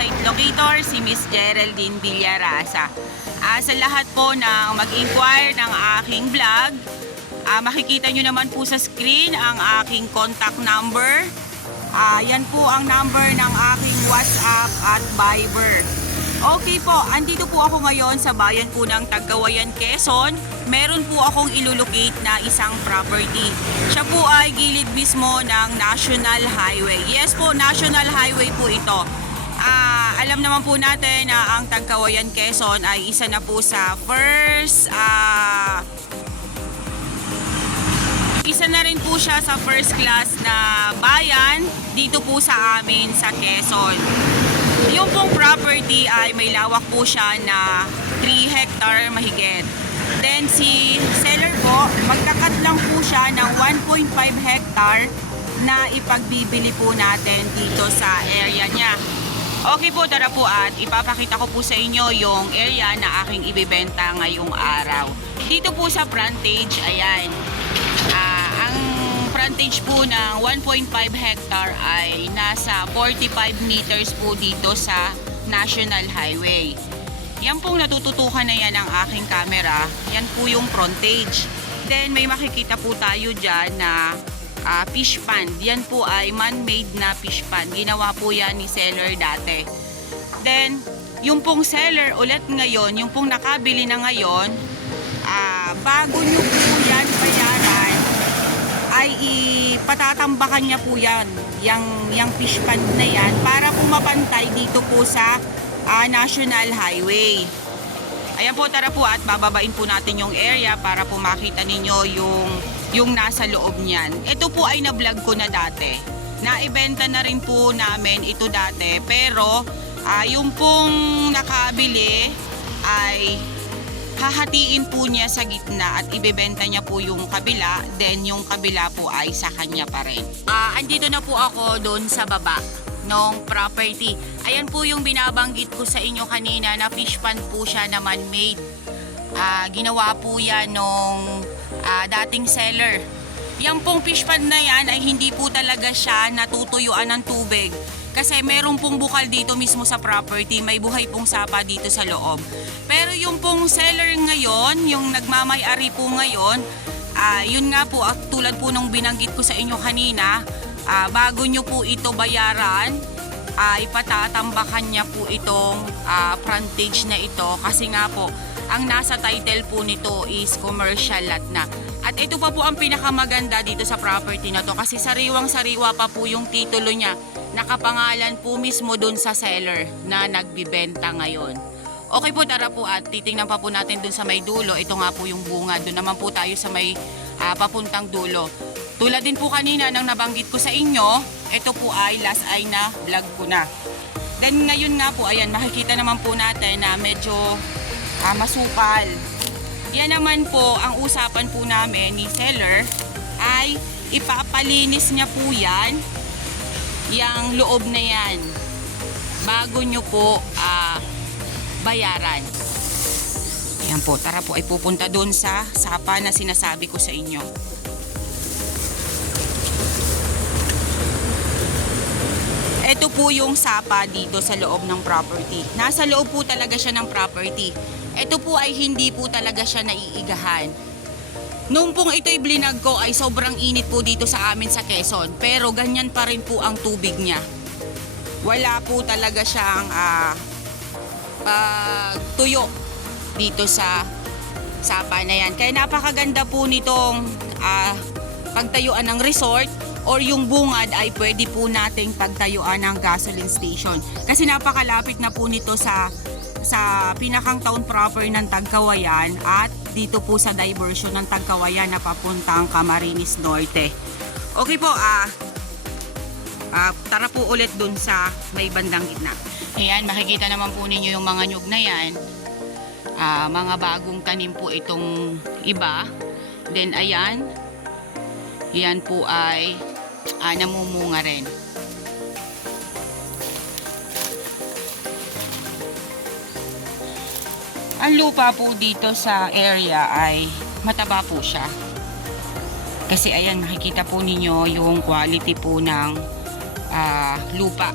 site locator, si Miss Geraldine Villarasa. Sa lahat po na mag-inquire ng aking vlog, makikita nyo naman po sa screen ang aking contact number. Yan po ang number ng aking WhatsApp at Viber. Okay po, andito po ako ngayon sa bayan po ng Cagayan, Quezon. Meron po akong ilulocate na isang property. Siya po ay gilid mismo ng National Highway. Yes po, National Highway po ito. Alam naman po natin na ang Cagayan, Quezon ay isa na po sa isa na rin po siya sa first class na bayan dito po sa amin sa Quezon. Yung pong property ay may lawak po siya na 3 hectare mahigit. Then si seller po, magkakat lang po siya ng 1.5 hectare na ipagbibili po natin dito sa area niya. Okay po, tara po at ipapakita ko po sa inyo yung area na aking ibibenta ngayong araw. Dito po sa frontage, ayan. Ang frontage po ng 1.5 hectare ay nasa 45 meters po dito sa National Highway. Yan pong natututukan na yan ng aking camera. Yan po yung frontage. Then may makikita po tayo dyan na fish pond. Yan po ay man-made na fish pond. Ginawa po yan ni seller dati. Then yung pong seller ulit ngayon, yung pong nakabili na ngayon, bago nyo po yan bayaran, ay ipatatambakan niya po yan, yung fish pond na yan, para po mapantay dito po sa National Highway. Ayan po, tara po at bababain po natin yung area para po makita ninyo yung nasa loob niyan. Ito po ay na-vlog ko na dati. Naibenta na rin po namin ito dati, pero yung pong nakabili ay hahatiin po niya sa gitna at ibebenta niya po yung kabila, then yung kabila po ay sa kanya pa rin. Andito na po ako doon sa baba ng property. Ayan po yung binabanggit ko sa inyo kanina na fish pond po siya na man-made. Ginawa po yan nung dating seller. Yang pong fish pond na yan ay hindi po talaga siya natutuyuan ng tubig. Kasi meron pong bukal dito mismo sa property, may buhay pong sapa dito sa loob. Pero yung pong seller ngayon, yung nagmamay-ari po ngayon, yun nga po, tulad po nung binanggit ko sa inyo kanina, bago nyo po ito bayaran, ipatatambakan niya po itong frontage na ito. Kasi nga po, ang nasa title po nito is commercial lot na. At ito pa po ang pinakamaganda dito sa property na to, kasi sariwang-sariwa pa po yung titulo niya. Nakapangalan po mismo dun sa seller na nagbibenta ngayon. Okay po, tara po at titingnan pa po natin dun sa may dulo. Ito nga po yung bunga. Dun naman po tayo sa may papuntang dulo. Tulad din po kanina nang nabanggit ko sa inyo, ito po ay last ay na vlog ko na. Then ngayon nga po, ayan, makikita naman po natin na medyo masukal. Yan naman po ang usapan po namin ni seller, ay ipapalinis niya po yan, yung loob na yan, bago nyo po bayaran. Ayan po, tara po ay pupunta doon sa sapa na sinasabi ko sa inyo. Ito po yung sapa dito sa loob ng property. Nasa loob po talaga siya ng property. Ito po ay hindi po talaga siya naiigahan. Nung pong ito'y blinag ko ay sobrang init po dito sa amin sa Quezon. Pero ganyan pa rin po ang tubig niya. Wala po talaga siyang tuyo dito sa sapa na yan. Kaya napakaganda po nitong pagtayuan ng resort, or yung bungad ay pwede po nating pagtayuan ng gasoline station. Kasi napakalapit na po nito sa pinakang town proper ng Tagkawayan at dito po sa diversion ng Tagkawayan na papuntang Camarines Norte. Okay po, tara po ulit dun sa may bandang gitna. Ayan, makikita naman po ninyo yung mga nyug na yan. Mga bagong tanim po itong iba. Then ayan, yan po ay namumunga rin. Ang lupa po dito sa area ay mataba po siya. Kasi ayan, makikita po ninyo yung quality po ng lupa.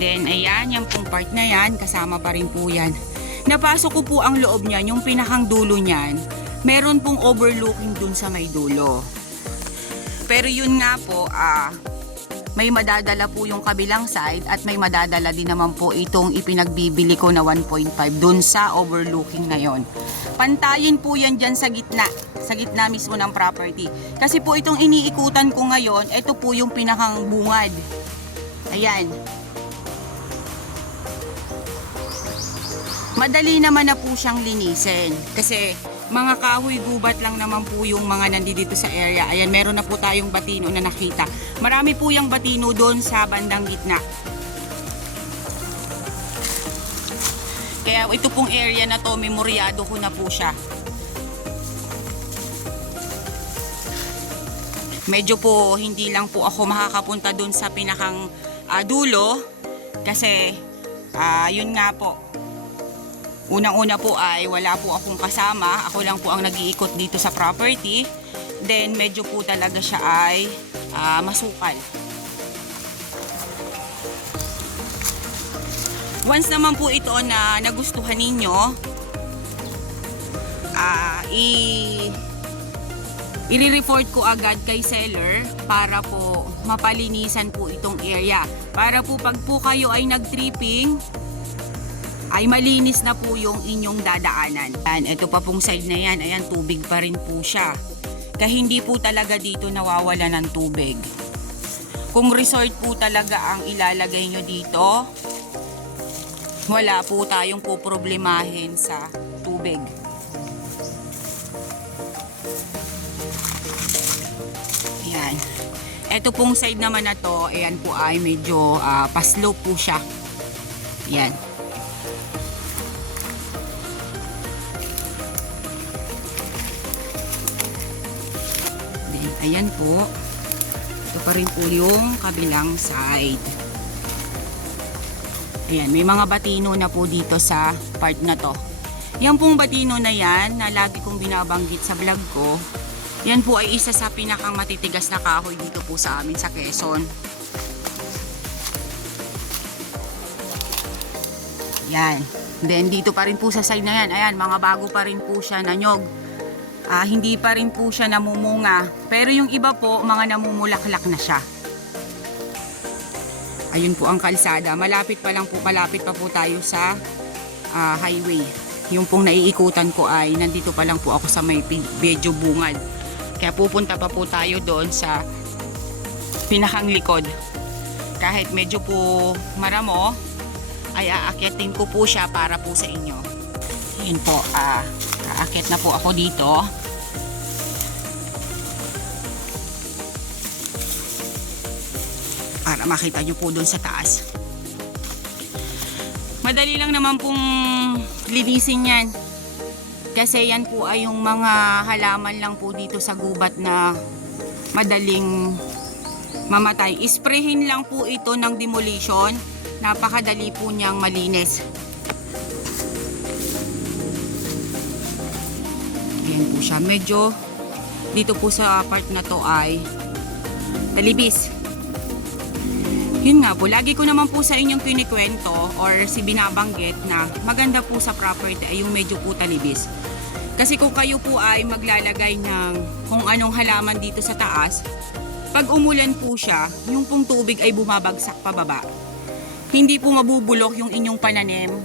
Then ayan, yung pong part na yan, kasama pa rin po yan. Napasok ko po ang loob niyan, yung pinakang dulo niyan, meron pong overlooking dun sa may dulo. Pero yun nga po, may madadala po yung kabilang side at may madadala din naman po itong ipinagbibili ko na 1.5 dun sa overlooking na yon. Pantayin po yan dyan sa gitna mismo ng property. Kasi po itong iniikutan ko ngayon, ito po yung pinakang bungad. Ayan. Madali naman na po siyang linisin kasi mga kahoy gubat lang naman po yung mga nandito sa area. Ayan, meron na po tayong batino na nakita. Marami po yung batino doon sa bandang gitna. Kaya ito pong area na to, memoryado ko na po siya. Medyo po hindi lang po ako makakapunta doon sa pinakang dulo kasi yun nga po. Unang-una po ay wala po akong kasama. Ako lang po ang nag-iikot dito sa property. Then medyo po talaga siya ay masukal. Once naman po ito na nagustuhan ninyo, i-report ko agad kay seller para po mapalinisan po itong area. Para po pag po kayo ay nag-tripping, ay malinis na po yung inyong dadaanan. Ayan, ito pa pong side na yan, ayan, tubig pa rin po siya. Kaya hindi po talaga dito nawawala ng tubig. Kung resort po talaga ang ilalagay nyo dito, wala po tayong poproblemahin sa tubig. Ayan. Ito pong side naman na to, ayan po ay medyo pa-slope po siya. Ayan. Ayan po. Ito pa rin po yung kabilang side. Ayan, may mga batino na po dito sa part na to. Yan pong batino na yan, na lagi kong binabanggit sa vlog ko, yan po ay isa sa pinakang matitigas na kahoy dito po sa amin sa Quezon. Yan. Then dito pa rin po sa side na yan, ayan, mga bago pa rin po siya na nyog. Hindi pa rin po siya namumunga. Pero yung iba po, mga namumulaklak na siya. Ayun po ang kalsada. Malapit pa po tayo sa highway. Yung pong naiikutan ko ay nandito pa lang po ako sa may medyo bungad. Kaya pupunta pa po tayo doon sa pinakang likod. Kahit medyo po maramo, ay aakyatin ko po siya para po sa inyo. Yun po, aakyat na po ako dito. Para makita nyo po doon sa taas. Madali lang naman pong linisin yan. Kasi yan po ay yung mga halaman lang po dito sa gubat na madaling mamatay. Isprehin lang po ito ng demolition. Napakadali po niyang malinis. Ayan po siya. Medyo dito po sa part na to ay talibis. Yun nga po, lagi ko naman po sa inyong kinikwento or binabanggit na maganda po sa property ay yung medyo po talibis. Kasi kung kayo po ay maglalagay ng kung anong halaman dito sa taas, pag umulan po siya, yung pong tubig ay bumabagsak pababa. Hindi po mabubulok yung inyong pananim.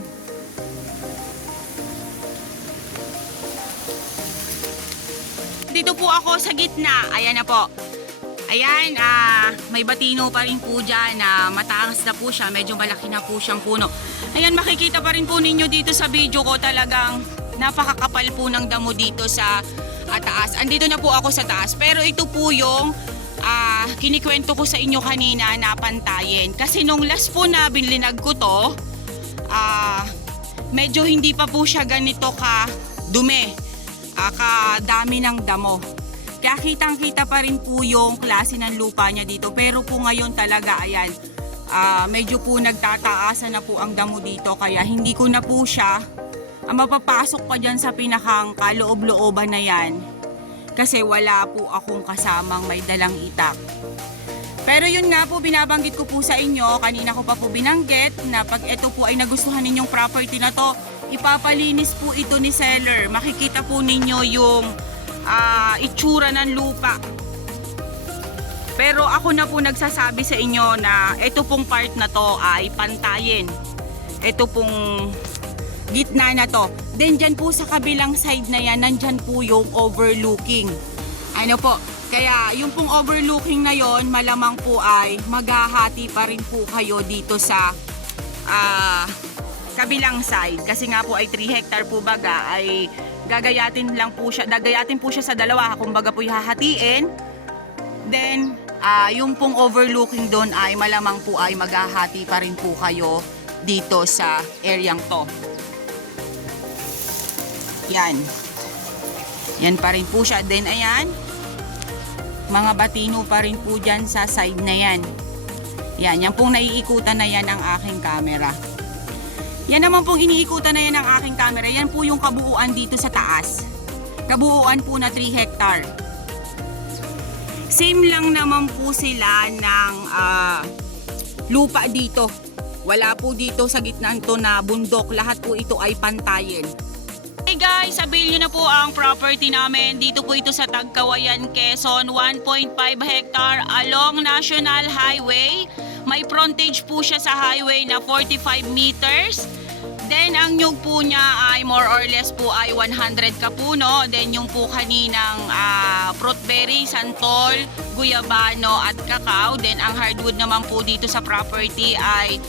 Dito po ako sa gitna, ayan na po. Ayan, may batino pa rin po dyan na mataas na po siya. Medyo malaki na po siyang puno. Ayan, makikita pa rin po ninyo dito sa video ko talagang napakakapal po ng damo dito sa taas. Andito na po ako sa taas. Pero ito po yung kinikwento ko sa inyo kanina na pantayin. Kasi nung last po na binlinag ko to, medyo hindi pa po siya ganito ka dumi. Kadami ng damo. Kaya kitang-kita pa rin po yung klase ng lupa niya dito. Pero po ngayon talaga, ayan, medyo po nagtataasan na po ang damo dito. Kaya hindi ko na po siya mapapasok pa dyan sa pinakang kaloob-looban na yan. Kasi wala po akong kasamang may dalang itak. Pero yun nga po, binabanggit ko po sa inyo, kanina ko pa po binanggit na pag ito po ay nagustuhan ninyong property na to, ipapalinis po ito ni seller. Makikita po ninyo yung itsura ng lupa. Pero ako na po nagsasabi sa inyo na ito pong part na to ay pantayin. Ito pong gitna na to. Then dyan po sa kabilang side na yan, nandyan po yung overlooking. Ano po? Kaya yung pong overlooking na yon, malamang po ay maghahati pa rin po kayo dito sa kabilang side. Kasi nga po ay 3 hectare po baga, ay gagayatin po siya sa dalawa. Kumbaga po hahatiin. Then yung pong overlooking doon ay malamang po ay maghahati pa rin po kayo dito sa areang to. Yan. Yan pa rin po siya. Then ayan, mga batino pa rin po dyan sa side na yan. Yan pong naiikutan na yan ng aking camera. Yan naman pong iniikutan na yan ng aking camera. Yan po yung kabuuan dito sa taas. Kabuuan po na 3 hectare. Same lang naman po sila ng lupa dito. Wala po dito sa gitnaan to na bundok. Lahat po ito ay pantayin. Hey guys, sabihin nyo na po ang property namin. Dito po ito sa Tagkawayan, Quezon. 1.5 hectare along National Highway. May frontage po siya sa highway na 45 meters. Then ang nyug po niya ay more or less po ay 100 kapuno. Then yung po kaninang fruit berry, santol, guyabano at kakao. Then ang hardwood naman po dito sa property ay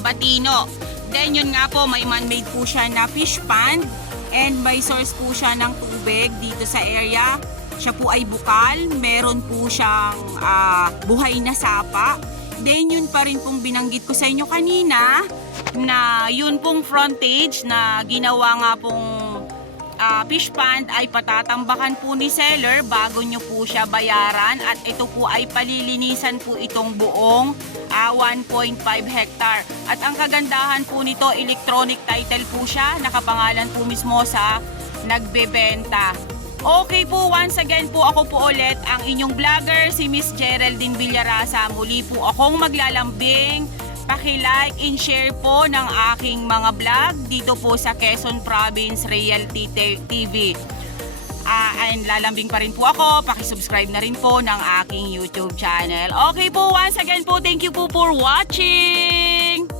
batino. Then yun nga po, may man-made po siya na fish pond. And may source po siya ng tubig dito sa area. Siya po ay bukal. Meron po siyang buhay na sapa. Then yun pa rin pong binanggit ko sa inyo kanina na yun pong frontage na ginawa nga pong fish pond ay patatambakan po ni seller bago nyo po siya bayaran. At ito po ay palilinisan po itong buong 1.5 hectare. At ang kagandahan po nito, electronic title po siya. Nakapangalan po mismo sa nagbebenta. Okay po, once again po ako po ulit ang inyong vlogger, si Miss Geraldine Villarasa. Muli po akong maglalambing. Paki-like and share po ng aking mga vlog dito po sa Quezon Province Realty TV. And lalambing pa rin po ako. Paki-subscribe na rin po ng aking YouTube channel. Okay po, once again po, thank you po for watching!